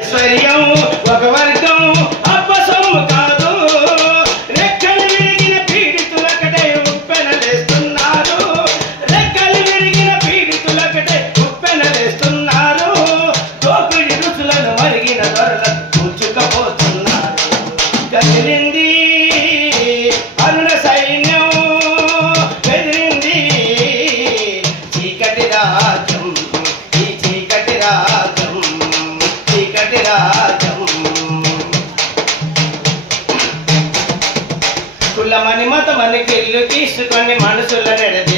ఐశ్వర్యం ఒక వర్గం అప్పసొమ్ము కాదు. రెక్కలు విరిగిన పీడితులకటే ఉప్పెనలేస్తున్నారు. రెక్కలు విరిగిన పీడితులకటే ఉప్పెనలేస్తున్నారు. దోపిడి రుచులను మరిగిన దొరలను కూర్చుకపోతున్నారు. కదిలింది అరుణ సైన్యం, బెదిరింది చీకటి రాజ్యం. ఈ చీకటి రాజ్యం, చీకటి రాజ్యం. కులమని మతమని కిల్లు తీసుకొని మనసుల నెడది